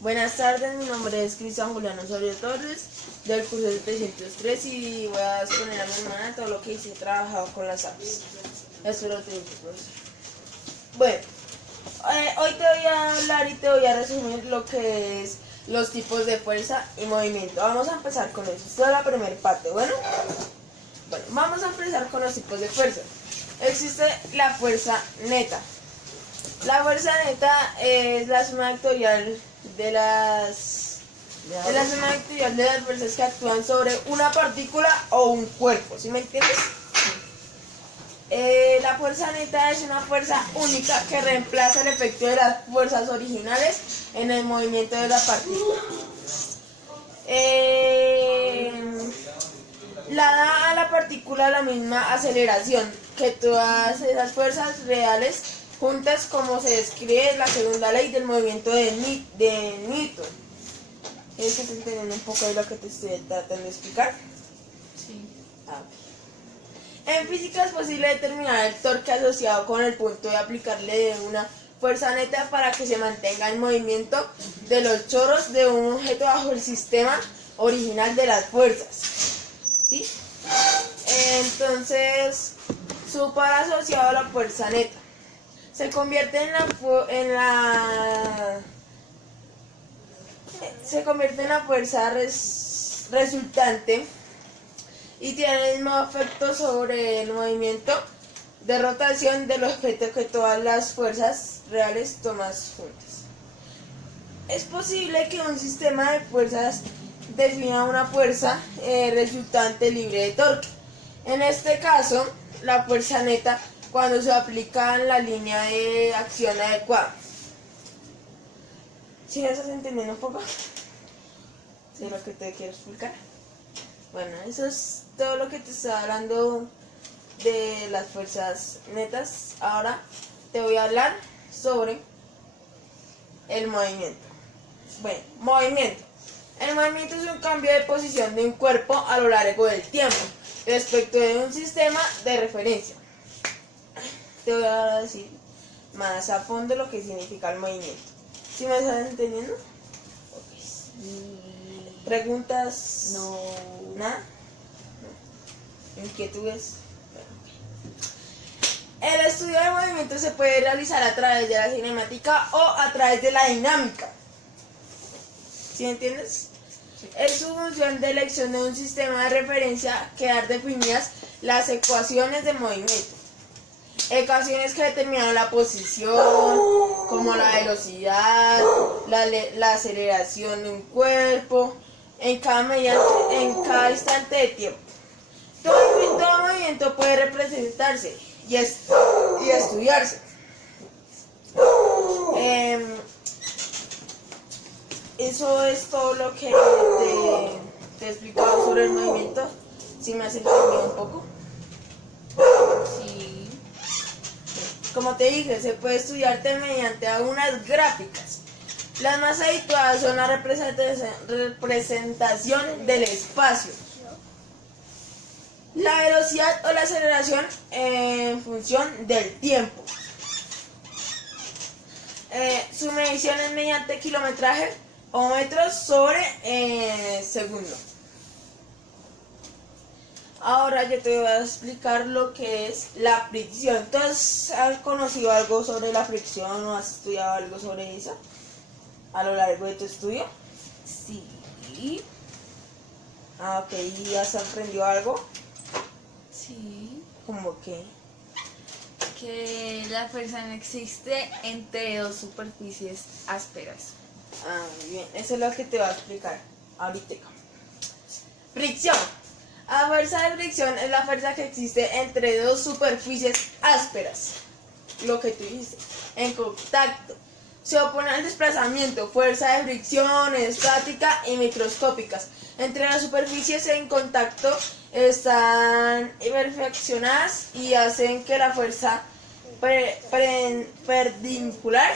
Buenas tardes, mi nombre es Cristian Julián Osorio Torres, del curso 703 y voy a exponer a mi hermana todo lo que hice trabajado con las apps. Espero te guste, profesor. Bueno, hoy te voy a hablar y te voy a resumir lo que es los tipos de fuerza y movimiento. Vamos a empezar con eso. Esta es la primera parte, ¿bueno? Bueno, vamos a empezar con los tipos de fuerza. Existe la fuerza neta. La fuerza neta es la suma vectorial de las fuerzas que actúan sobre una partícula o un cuerpo, ¿sí me entiendes? La fuerza neta es una fuerza única que reemplaza el efecto de las fuerzas originales en el movimiento de la partícula. La da a la partícula la misma aceleración que todas esas fuerzas reales juntas, como se describe en la segunda ley del movimiento de Newton. ¿Quieres que te entiendan un poco de lo que te estoy tratando de explicar? Sí. En física es posible determinar el torque asociado con el punto de aplicarle una fuerza neta para que se mantenga el movimiento de los chorros de un objeto bajo el sistema original de las fuerzas. ¿Sí? Entonces, su par asociado a la fuerza neta se convierte en la fuerza resultante y tiene el mismo efecto sobre el movimiento de rotación del objeto que todas las fuerzas reales tomas juntas. Es posible que un sistema de fuerzas defina una fuerza resultante libre de torque. En este caso, la fuerza neta cuando se aplica en la línea de acción adecuada. ¿Sí me estás entendiendo un poco? ¿Sí lo que te quiero explicar? Bueno, eso es todo lo que te estaba hablando de las fuerzas netas. Ahora te voy a hablar sobre el movimiento. Bueno, movimiento. El movimiento es un cambio de posición de un cuerpo a lo largo del tiempo respecto de un sistema de referencia. Te voy a decir más a fondo lo que significa el movimiento. ¿Sí me estás entendiendo? Okay. ¿Preguntas? No. ¿Nada? No. ¿Inquietudes? El estudio del movimiento se puede realizar a través de la cinemática o a través de la dinámica. ¿Sí entiendes? Es su función de elección de un sistema de referencia quedar definidas las ecuaciones de movimiento. Ecuaciones que determinan la posición, como la velocidad, la aceleración de un cuerpo, en cada instante de tiempo. Todo movimiento puede representarse y estudiarse. Eso es todo lo que te he explicado sobre el movimiento. ¿Sí me has entendido un poco? Sí. Como te dije, se puede estudiarte mediante algunas gráficas. Las más habituadas son la representación del espacio, la velocidad o la aceleración en función del tiempo. Su medición es mediante kilometraje o metros sobre segundo. Ahora yo te voy a explicar lo que es la fricción. ¿Entonces has conocido algo sobre la fricción o has estudiado algo sobre eso a lo largo de tu estudio? Sí. Ok, ¿y has aprendido algo? Sí. ¿Cómo qué? Que la fuerza no existe entre dos superficies ásperas. Muy bien, eso es lo que te voy a explicar ahorita. Fricción. La fuerza de fricción es la fuerza que existe entre dos superficies ásperas, lo que tú dices, en contacto. Se opone al desplazamiento, fuerza de fricción estática y microscópicas. Entre las superficies en contacto están perfeccionadas y hacen que la fuerza perpendicular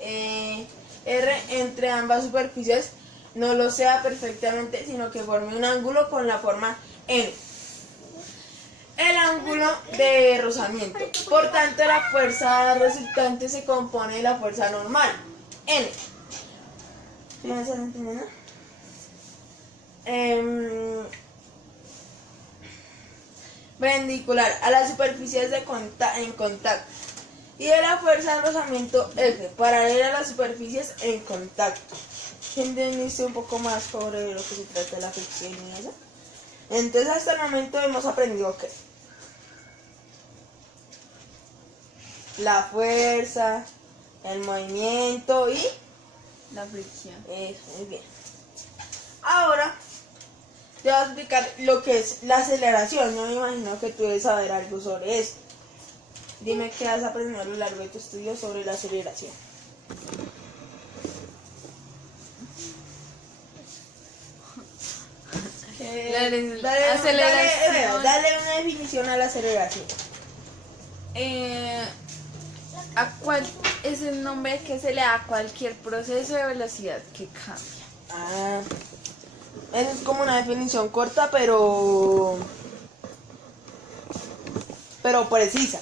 R entre ambas superficies no lo sea perfectamente, sino que forme un ángulo con la forma N. El ángulo de rozamiento. Por tanto, la fuerza resultante se compone de la fuerza normal, N, ¿Sí me estás entendiendo? Perpendicular a las superficies en contacto y de la fuerza de rozamiento F, paralela a las superficies en contacto. ¿Entendiste un poco más sobre lo que se trata de la fricción y eso? Entonces hasta el momento hemos aprendido que la fuerza, el movimiento y La fricción. eso, muy bien. Ahora te voy a explicar lo que es la aceleración. Yo me imagino que tú debes saber algo sobre eso. Dime qué has aprendido a lo largo de tu estudio sobre la aceleración. Dale una definición a la aceleración. ¿A cuál es el nombre que se le da a cualquier proceso de velocidad que cambia? Ah, es como una definición corta, pero precisa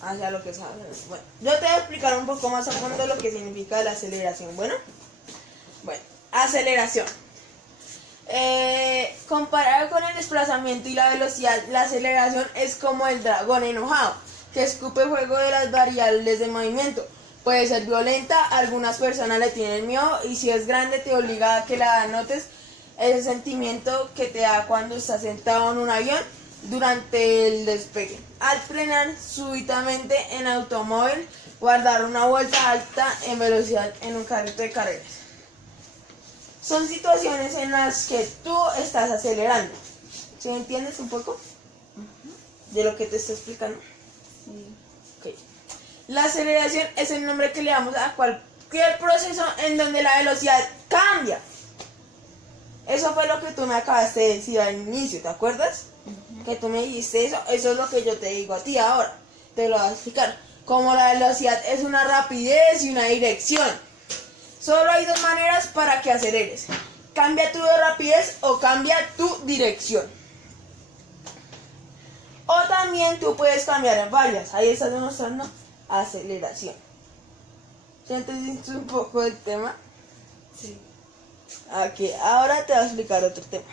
hacia lo que sabes. Bueno, yo te voy a explicar un poco más a fondo lo que significa la aceleración. Bueno, aceleración. Comparado con el desplazamiento y la velocidad, la aceleración es como el dragón enojado que escupe fuego de las variables de movimiento. Puede ser violenta, algunas personas le tienen miedo y si es grande te obliga a que la notes ese sentimiento que te da cuando estás sentado en un avión durante el despegue. Al frenar súbitamente en automóvil o al dar una vuelta alta en velocidad en un carrito de carreras. Son situaciones en las que tú estás acelerando. ¿Sí me entiendes un poco de lo que te estoy explicando? Sí. Okay. La aceleración es el nombre que le damos a cualquier proceso en donde la velocidad cambia. Eso fue lo que tú me acabaste de decir al inicio, ¿te acuerdas? Que tú me dijiste eso, eso es lo que yo te digo a ti ahora. Te lo voy a explicar. Como la velocidad es una rapidez y una dirección. Solo hay dos maneras para que aceleres. Cambia tu rapidez o cambia tu dirección. O también tú puedes cambiar en varias. Ahí estás demostrando aceleración. ¿Ya entendiste un poco del tema? Sí. Aquí, ahora te voy a explicar otro tema.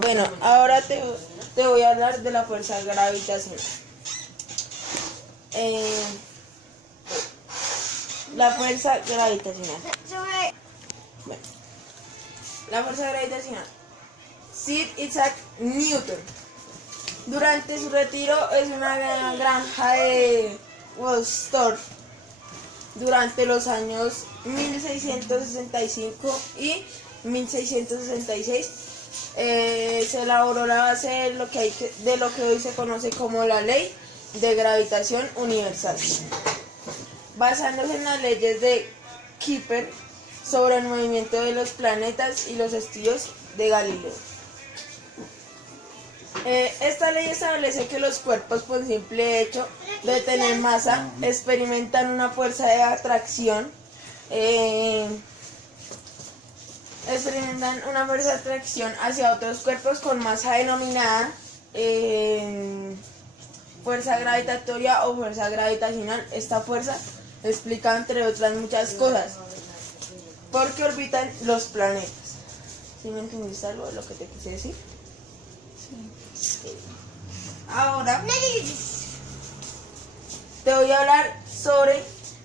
Bueno, ahora te voy a hablar de la fuerza gravitacional. La fuerza gravitacional. Bueno, la fuerza gravitacional. Sir Isaac Newton, durante su retiro en una granja de Woodstock, durante los años 1665 y 1666, se elaboró la base de lo que hoy se conoce como la ley de gravitación universal, basándose en las leyes de Kepler sobre el movimiento de los planetas y los estudios de Galileo. Esta ley establece que los cuerpos, por exprimentan una fuerza de atracción, experimentan una fuerza de atracción hacia otros cuerpos con masa denominada fuerza gravitatoria o fuerza gravitacional. Esta fuerza explica, entre otras muchas cosas, por qué orbitan los planetas. ¿Sí me entendiste algo de lo que te quise decir? Ahora te voy a hablar sobre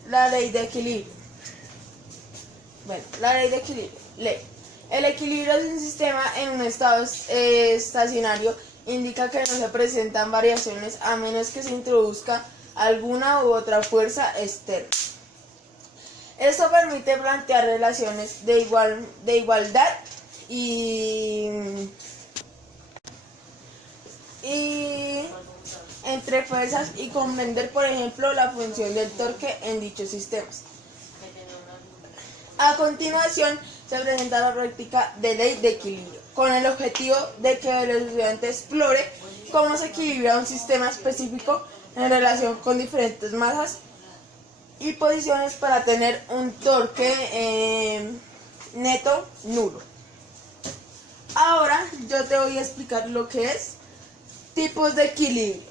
la ley de equilibrio. Bueno, la ley de equilibrio. El equilibrio de un sistema en un estado estacionario indica que no se presentan variaciones a menos que se introduzca alguna u otra fuerza externa. Esto permite plantear relaciones de igualdad y entre fuerzas y comprender, por ejemplo, la función del torque en dichos sistemas. A continuación se presenta la práctica de ley de equilibrio, con el objetivo de que el estudiante explore cómo se equilibra un sistema específico en relación con diferentes masas y posiciones para tener un torque neto nulo. Ahora yo te voy a explicar lo que es tipos de equilibrio.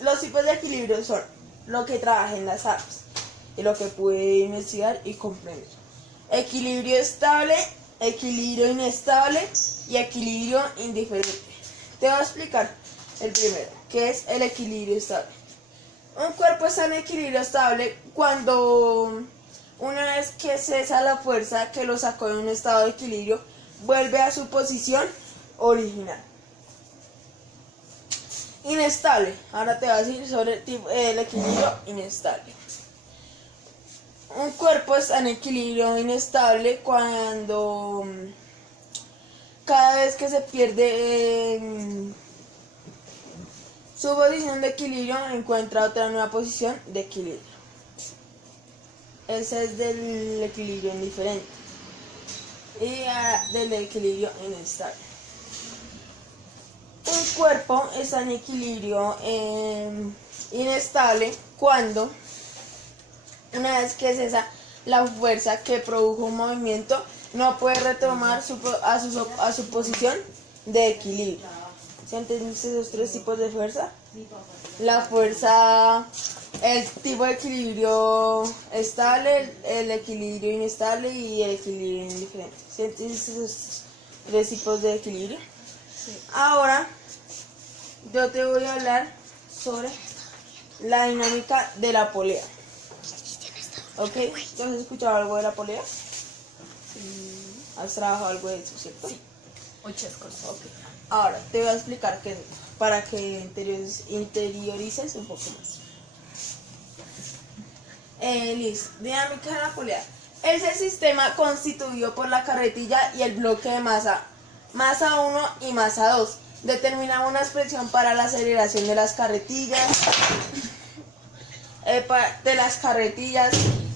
Los tipos de equilibrio son lo que trabaja en las armas. y lo que pude investigar y comprender. Equilibrio estable, equilibrio inestable y equilibrio indiferente. Te voy a explicar el primero, que es el equilibrio estable. Un cuerpo está en equilibrio estable cuando una vez que cesa la fuerza que lo sacó de un estado de equilibrio, vuelve a su posición original. Inestable. Ahora te voy a decir sobre el equilibrio inestable. Un cuerpo está en equilibrio inestable cuando cada vez que se pierde su posición de equilibrio encuentra otra nueva posición de equilibrio. Ese es del equilibrio indiferente y del equilibrio inestable. Un cuerpo está en equilibrio inestable cuando una vez que cesa la fuerza que produjo un movimiento no puede retomar a su posición de equilibrio. ¿Se entienden esos tres tipos de fuerza? La fuerza, el tipo de equilibrio estable, el equilibrio inestable y el equilibrio indiferente. ¿Se entienden esos tres tipos de equilibrio? Sí. Ahora yo te voy a hablar sobre la dinámica de la polea. ¿Ok? ¿Tú has escuchado algo de la polea? ¿Has trabajado algo de eso, cierto? Sí, muchas cosas. Ok. Ahora te voy a explicar qué es para que interiorices un poco más. Listo. Dinámica de la polea. Es el sistema constituido por la carretilla y el bloque de masa 1 y masa 2. Determina una expresión para la aceleración de las carretillas,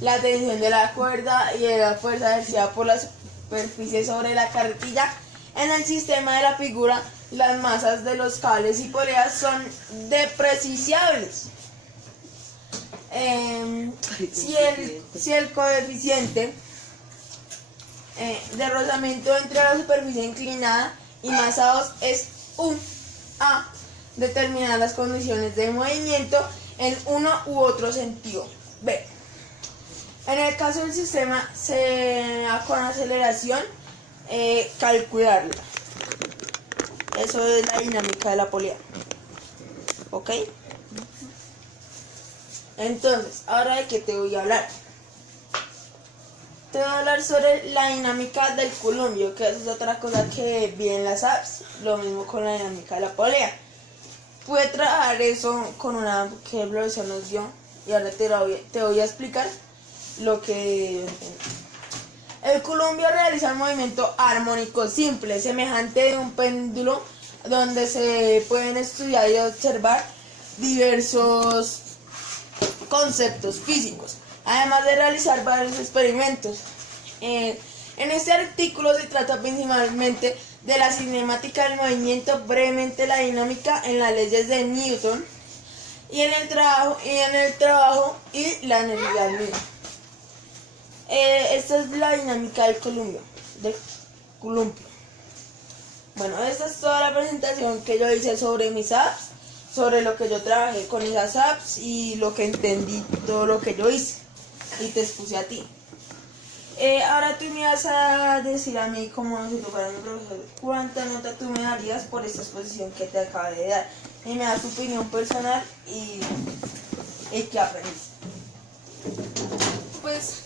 la tensión de la cuerda y de la fuerza ejercida por la superficie sobre la carretilla. En el sistema de la figura, las masas de los cables y poleas son depreciables. Si el coeficiente de rozamiento entre la superficie inclinada y masa 2 es 1 a determinar las condiciones de movimiento en uno u otro sentido. B. En el caso del sistema con aceleración, calcularla. Eso es la dinámica de la polea. ¿Ok? Entonces, ¿ahora de qué te voy a hablar? Te voy a hablar sobre la dinámica del columpio, que es otra cosa que vi en las apps. Lo mismo con la dinámica de la polea. Pude trabajar eso con una que el profesor nos dio y ahora te voy a explicar lo que entendí. El columpio realiza un movimiento armónico simple, semejante a un péndulo, donde se pueden estudiar y observar diversos conceptos físicos, además de realizar varios experimentos. En este artículo se trata principalmente de la cinemática del movimiento, brevemente la dinámica en las leyes de Newton y en el trabajo y la energía misma. Esta es la dinámica del columpio. Bueno, esta es toda la presentación que yo hice sobre mis apps, sobre lo que yo trabajé con esas apps y lo que entendí, todo lo que yo hice y te expuse a ti. Ahora tú me vas a decir a mí, como si tú fueras mi profesor, ¿cuánta nota tú me darías por esta exposición que te acabé de dar? Y me das tu opinión personal y qué aprendiste. Pues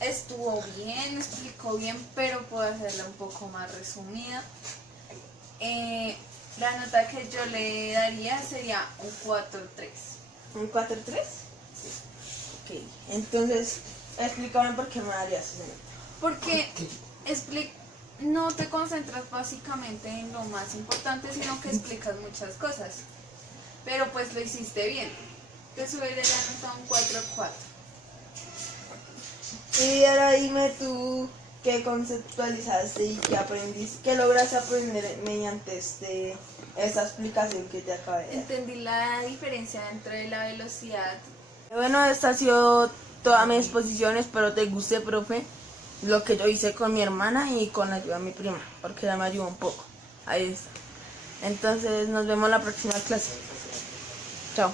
estuvo bien, explicó bien, pero puedo hacerla un poco más resumida. La nota que yo le daría sería un 4.3. ¿Un 4.3? Sí. Ok, entonces explícame por qué me darías esa nota. Porque no te concentras básicamente en lo más importante, sino que explicas muchas cosas. Pero pues lo hiciste bien. Te subiré la nota a un 4.4. Y ahora dime tú qué conceptualizaste y qué aprendiste, qué lograste aprender mediante esta explicación que te acabé de dar. Entendí la diferencia entre la velocidad. Bueno, esta ha sido toda mi exposición, espero te guste, profe, lo que yo hice con mi hermana y con la ayuda de mi prima, porque ella me ayudó un poco. Ahí está. Entonces nos vemos en la próxima clase. Chao.